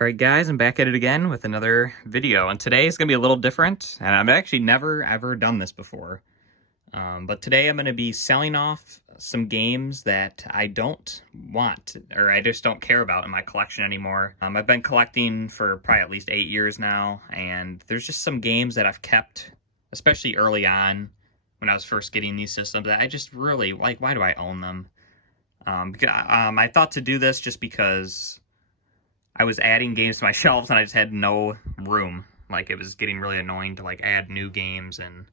Alright guys, I'm back at it again with another video, and today is going to be a little different, and I've actually never ever done this before. But today I'm going to be selling off some games that I don't want, or I just don't care about in my collection anymore. I've been collecting for probably at least 8 years now, and there's just some games that I've kept, especially early on, when I was first getting these systems, that I just really, like, why do I own them? I thought to do this just because I was adding games to my shelves and I just had no room. Like, it was getting really annoying to, like, add new games, and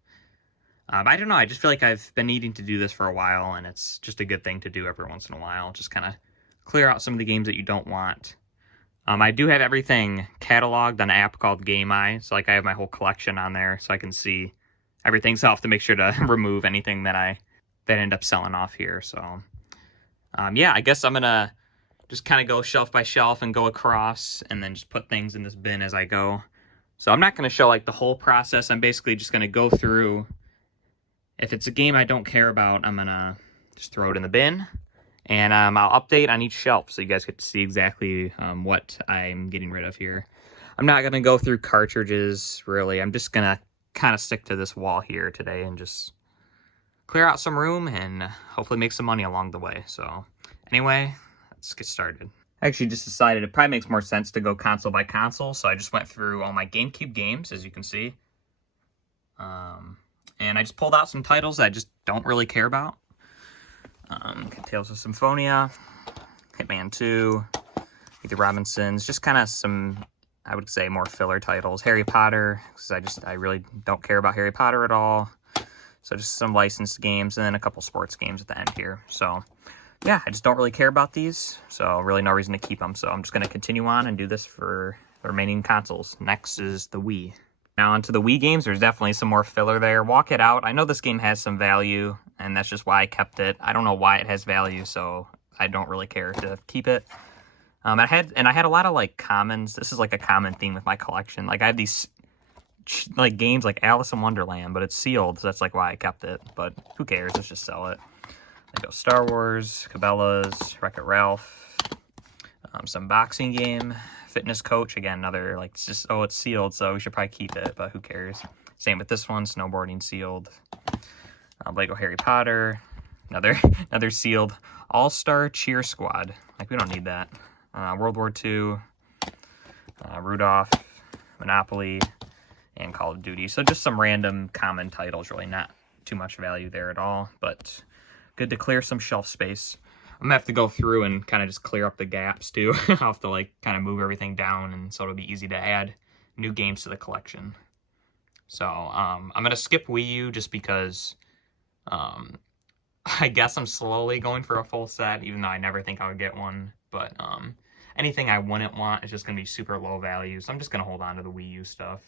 I don't know, I just feel like I've been needing to do this for a while, and it's just a good thing to do every once in a while. Just kind of clear out some of the games that you don't want. I do have everything cataloged on an app called GameEye, so, like, I have my whole collection on there, so I can see everything, so I'll have to make sure to remove anything that end up selling off here, so. Yeah, I guess I'm gonna just kind of go shelf by shelf and go across and then just put things in this bin as I go. So I'm not going to show like the whole process. I'm basically just going to go through. If it's a game I don't care about, I'm going to just throw it in the bin. And I'll update on each shelf so you guys get to see exactly what I'm getting rid of here. I'm not going to go through cartridges, really. I'm just going to kind of stick to this wall here today and just clear out some room and hopefully make some money along the way. So anyway, let's get started. I actually just decided it probably makes more sense to go console by console, so I just went through all my GameCube games, as you can see. And I just pulled out some titles that I just don't really care about. Tales of Symphonia, Hitman 2, Meet the Robinsons, just kind of some, I would say, more filler titles. Harry Potter, because I really don't care about Harry Potter at all. So just some licensed games, and then a couple sports games at the end here. So yeah, I just don't really care about these, so really no reason to keep them. So I'm just going to continue on and do this for the remaining consoles. Next is the Wii. Now onto the Wii games. There's definitely some more filler there. Walk It Out. I know this game has some value, and that's just why I kept it. I don't know why it has value, so I don't really care to keep it. I had a lot of like commons. This is like a common theme with my collection. Like I have these like games like Alice in Wonderland, but it's sealed, so that's like why I kept it. But who cares? Let's just sell it. There go Star Wars, Cabela's, Wreck-It Ralph, some boxing game, Fitness Coach. Again, another, like, it's just, oh, it's sealed, so we should probably keep it, but who cares? Same with this one, snowboarding sealed. Lego Harry Potter, another sealed. All-Star Cheer Squad. Like, we don't need that. World War II, Rudolph, Monopoly, and Call of Duty. So just some random common titles, really not too much value there at all, but good to clear some shelf space. I'm gonna have to go through and kind of just clear up the gaps too. I'll have to like kind of move everything down, and so it'll be easy to add new games to the collection. So I'm gonna skip Wii U just because I guess I'm slowly going for a full set, even though I never think I would get one. But anything I wouldn't want is just gonna be super low value, so I'm just gonna hold on to the Wii U stuff.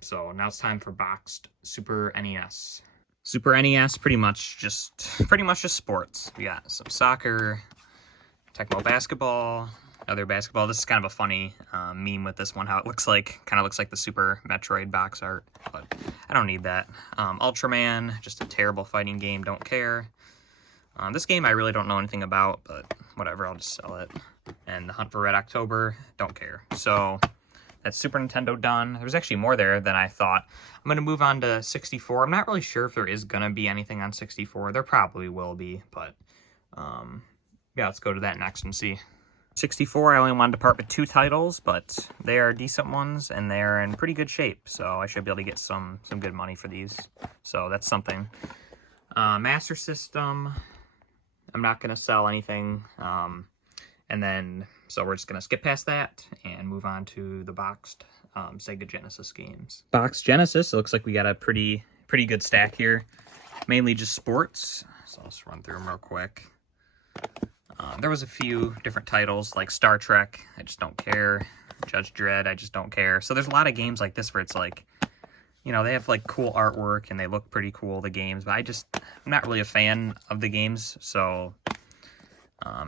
So now it's time for boxed Super NES. Super NES, pretty much just sports. We got some soccer, Tecmo basketball, other basketball. This is kind of a funny meme with this one, how it looks like, kind of looks like the Super Metroid box art, but I don't need that. Ultraman, just a terrible fighting game, don't care. This game I really don't know anything about, but whatever, I'll just sell it. And The Hunt for Red October, don't care. So that's Super Nintendo done. There's actually more there than I thought. I'm going to move on to 64. I'm not really sure if there is going to be anything on 64. There probably will be, but yeah, let's go to that next and see. 64, I only wanted to part with 2 titles, but they are decent ones, and they're in pretty good shape, so I should be able to get some good money for these. So that's something. Master System, I'm not going to sell anything. And then, so we're just going to skip past that and move on to the boxed Sega Genesis games. Boxed Genesis, it looks like we got a pretty good stack here. Mainly just sports, so I'll just run through them real quick. There was a few different titles, like Star Trek, I just don't care. Judge Dredd, I just don't care. So there's a lot of games like this where it's like, you know, they have like cool artwork and they look pretty cool, the games, but I'm not really a fan of the games, so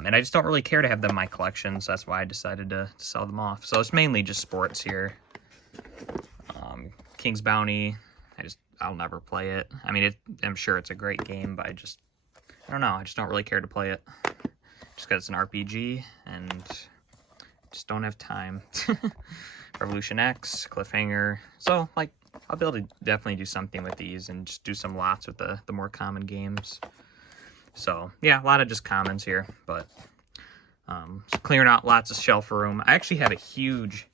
and I just don't really care to have them in my collection, so that's why I decided to sell them off. So it's mainly just sports here. King's Bounty, I'll never play it. I mean, I'm sure it's a great game, but I don't know, I just don't really care to play it. Just because it's an RPG, and just don't have time. Revolution X, Cliffhanger. So, like, I'll be able to definitely do something with these and just do some lots with the more common games. So, yeah, a lot of just commons here, but clearing out lots of shelf room. I actually have a huge...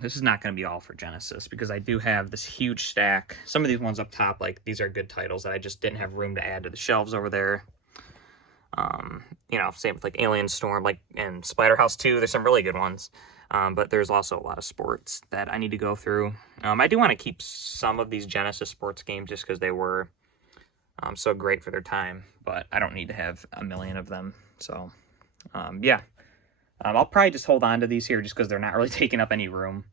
this is not going to be all for Genesis, because I do have this huge stack. Some of these ones up top, like, these are good titles that I just didn't have room to add to the shelves over there. You know, same with, like, Alien Storm, like, and Splatterhouse 2. There's some really good ones. But there's also a lot of sports that I need to go through. I do want to keep some of these Genesis sports games just because they were so great for their time. But I don't need to have a million of them. So, yeah. I'll probably just hold on to these here just because they're not really taking up any room.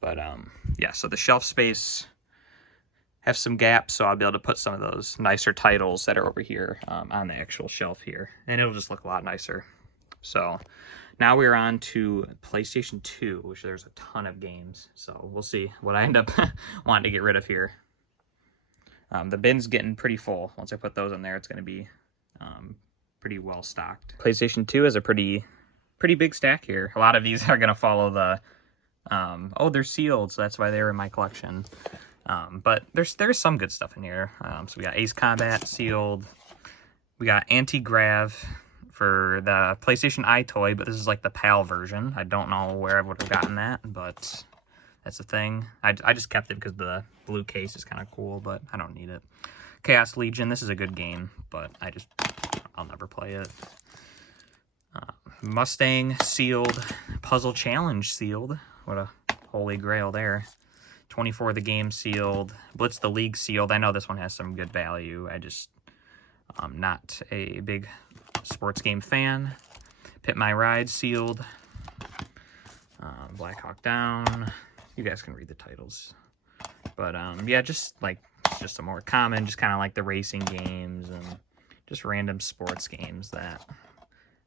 But, yeah, so the shelf space have some gaps, so I'll be able to put some of those nicer titles that are over here on the actual shelf here. And it'll just look a lot nicer. So... now we're on to PlayStation 2, which there's a ton of games. So we'll see what I end up wanting to get rid of here. The bin's getting pretty full. Once I put those in there, it's going to be pretty well stocked. PlayStation 2 is a pretty big stack here. A lot of these are going to follow the... oh, they're sealed, so that's why they're in my collection. But there's some good stuff in here. So we got Ace Combat sealed. We got Anti-Grav for the PlayStation iToy, but this is like the PAL version. I don't know where I would have gotten that, but that's the thing. I just kept it because the blue case is kind of cool, but I don't need it. Chaos Legion, this is a good game, but I'll never play it. Mustang sealed. Puzzle Challenge sealed. What a holy grail there. 24 the game sealed. Blitz the League sealed. I know this one has some good value. I'm not a big sports game fan. Pit My Ride sealed. Black Hawk Down. You guys can read the titles. But yeah, just some more common, just kind of like the racing games and just random sports games that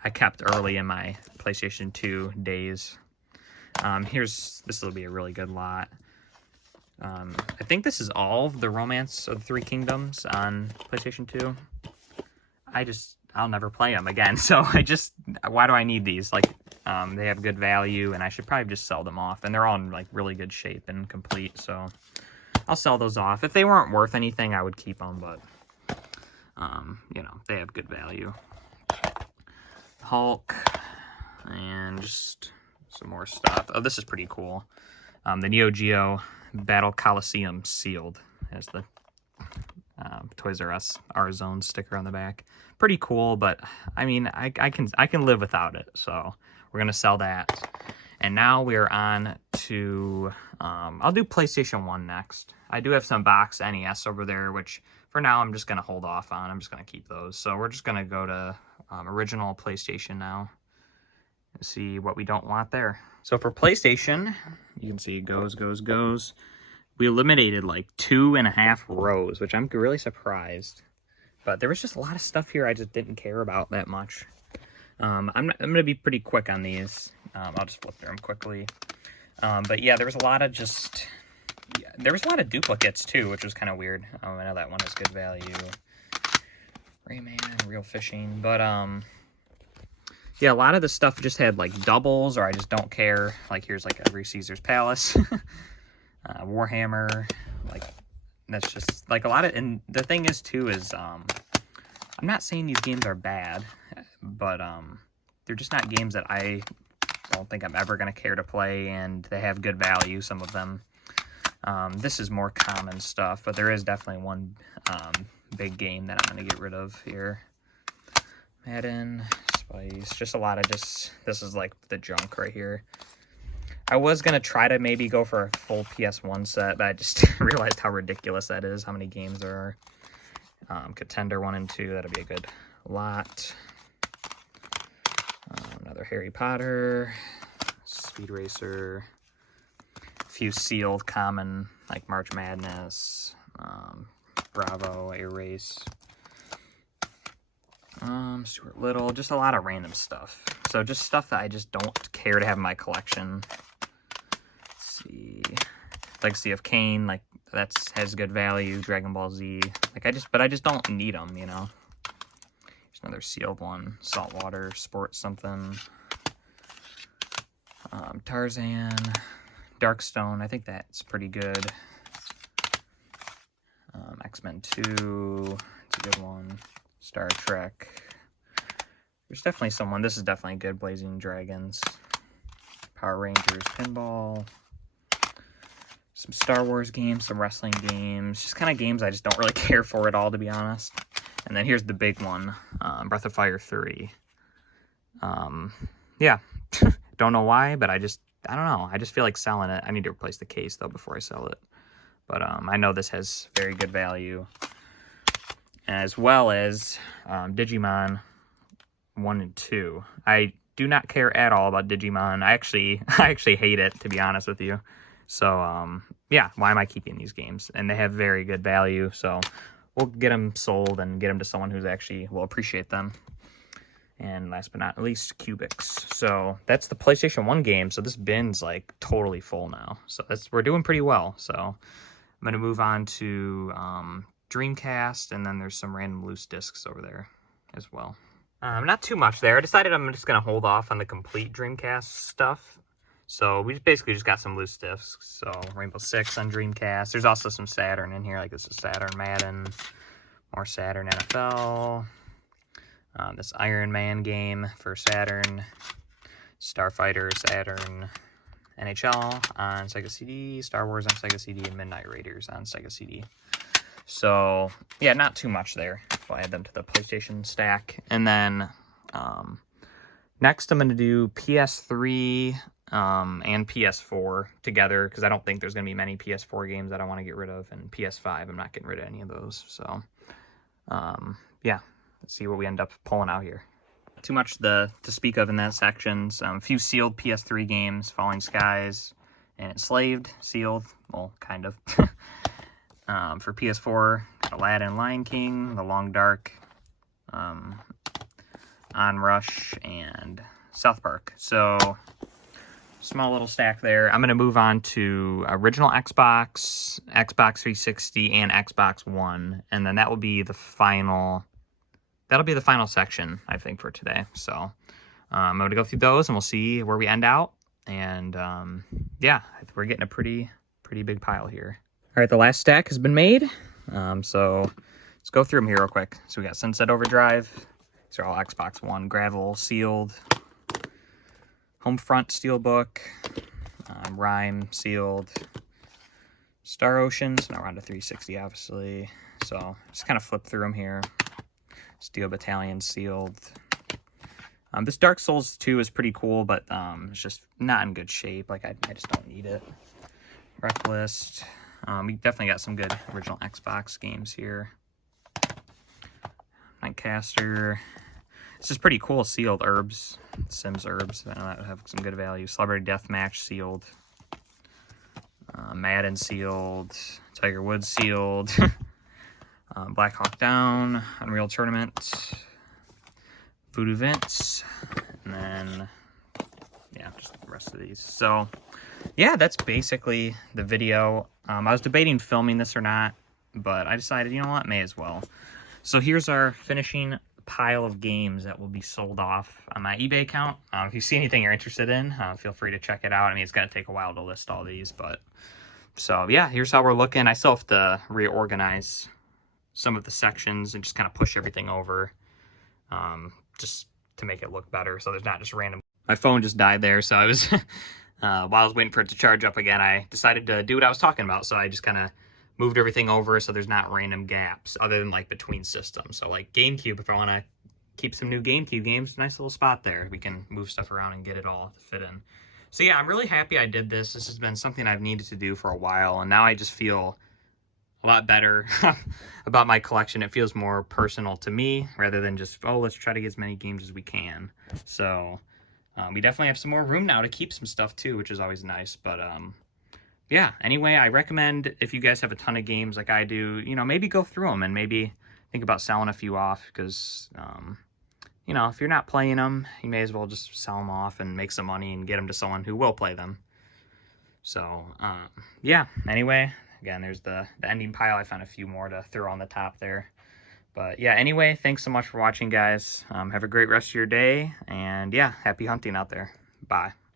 I kept early in my PlayStation 2 days. This will be a really good lot. I think this is all of the Romance of the Three Kingdoms on PlayStation 2. I'll never play them again, so why do I need these? Like, they have good value, and I should probably just sell them off, and they're all in, like, really good shape and complete, so I'll sell those off. If they weren't worth anything, I would keep them, but, you know, they have good value. Hulk, and just some more stuff. Oh, this is pretty cool. The Neo Geo Battle Coliseum sealed as the Toys R Us R Zone sticker on the back. Pretty cool, but I mean, I can live without it. So we're gonna sell that. And now we're on to I'll do PlayStation 1 next. I do have some box NES over there, which for now I'm just gonna hold off on. I'm just gonna keep those. So we're just gonna go to original PlayStation now and see what we don't want there. So for PlayStation, you can see it goes. We eliminated like 2.5 rows, which I'm really surprised. But there was just a lot of stuff here I just didn't care about that much. I'm going to be pretty quick on these. I'll just flip through them quickly. But yeah, there was a lot of duplicates too, which was kind of weird. I know that one has good value. Rayman, Real Fishing. But yeah, a lot of the stuff just had like doubles, or I just don't care. Like here's like every Caesar's Palace. Warhammer, like that's just like a lot of, and the thing is too is I'm not saying these games are bad, but they're just not games that I don't think I'm ever gonna care to play, and they have good value, some of them. This is more common stuff, but there is definitely one big game that I'm gonna get rid of here. Madden, Spice, just a lot of this is like the junk right here. I was going to try to maybe go for a full PS1 set, but I just realized how ridiculous that is, how many games there are. Contender 1 and 2, that'll be a good lot. Another Harry Potter, Speed Racer, a few sealed common, like March Madness, Bravo, Erase, Stuart Little, just a lot of random stuff. So just stuff that I just don't care to have in my collection. See, Legacy of Kain, like has good value. Dragon Ball Z, like I just don't need them, you know. There's another sealed one. Saltwater Sports something. Tarzan, Darkstone, I think that's pretty good. X-Men 2, it's a good one. Star Trek. There's definitely someone, this is definitely good. Blazing Dragons. Power Rangers, Pinball. Some Star Wars games, some wrestling games. Just kind of games I just don't really care for at all, to be honest. And then here's the big one, Breath of Fire 3. Yeah, don't know why, but I don't know. I just feel like selling it. I need to replace the case, though, before I sell it. But I know this has very good value. As well as Digimon 1 and 2. I do not care at all about Digimon. I actually hate it, to be honest with you. So, yeah, why am I keeping these games? And they have very good value, so we'll get them sold and get them to someone who's actually will appreciate them. And last but not least, Cubics. So that's the PlayStation 1 game. So this bin's like totally full now. So we're doing pretty well. So I'm going to move on to Dreamcast, and then there's some random loose discs over there as well. Not too much there. I decided I'm just going to hold off on the complete Dreamcast stuff. So we basically just got some loose discs. So Rainbow Six on Dreamcast. There's also some Saturn in here. Like this is Saturn Madden. More Saturn NFL. This Iron Man game for Saturn. Starfighter, Saturn. NHL on Sega CD. Star Wars on Sega CD. And Midnight Raiders on Sega CD. So, yeah, not too much there. I'll add them to the PlayStation stack. And then next I'm going to do PS3 and PS4 together, because I don't think there's going to be many PS4 games that I want to get rid of. And PS5, I'm not getting rid of any of those. So, yeah, let's see what we end up pulling out here. Too much to speak of in that section. A few sealed PS3 games, Falling Skies and Enslaved, sealed, well, kind of. For PS4, Aladdin, Lion King, The Long Dark, Onrush, and South Park. So, small little stack there. I'm going to move on to original Xbox, Xbox 360, and Xbox One. And then that will be the final... That'll be the final section, I think, for today. So, I'm going to go through those, and we'll see where we end out. And, yeah, we're getting a pretty big pile here. All right, the last stack has been made. So let's go through them here real quick. So we got Sunset Overdrive. These are all Xbox One. Gravel, sealed. Homefront, Steelbook. Rhyme, sealed. Star Ocean. So now we're on to 360, obviously. So just kind of flip through them here. Steel Battalion, sealed. This Dark Souls 2 is pretty cool, but it's just not in good shape. Like, I just don't need it. Recklist. We definitely got some good original Xbox games here. Nightcaster. This is pretty cool. Sealed Herbs. Sims Herbs. I know that would have some good value. Celebrity Deathmatch, sealed. Madden, sealed. Tiger Woods, sealed. Black Hawk Down. Unreal Tournament. Voodoo Vince. And then, yeah, just the rest of these. So, yeah, that's basically the video. I was debating filming this or not, but I decided, you know what, may as well. So here's our finishing pile of games that will be sold off on my eBay account. If you see anything you're interested in, feel free to check it out. I mean, it's going to take a while to list all these, but... So, yeah, here's how we're looking. I still have to reorganize some of the sections and just kind of push everything over just to make it look better, so there's not just random... My phone just died there, so I was... while I was waiting for it to charge up again, I decided to do what I was talking about. So I just kind of moved everything over so there's not random gaps other than like between systems. So like GameCube, if I want to keep some new GameCube games, nice little spot there. We can move stuff around and get it all to fit in. So yeah, I'm really happy I did this. This has been something I've needed to do for a while, and now I just feel a lot better about my collection. It feels more personal to me rather than just, oh, let's try to get as many games as we can. So... we definitely have some more room now to keep some stuff too, which is always nice. But yeah, anyway, I recommend if you guys have a ton of games like I do, you know, maybe go through them and maybe think about selling a few off, because, you know, if you're not playing them, you may as well just sell them off and make some money and get them to someone who will play them. So, yeah, anyway, again, there's the ending pile. I found a few more to throw on the top there. But yeah, anyway, thanks so much for watching, guys. Have a great rest of your day. And yeah, happy hunting out there. Bye.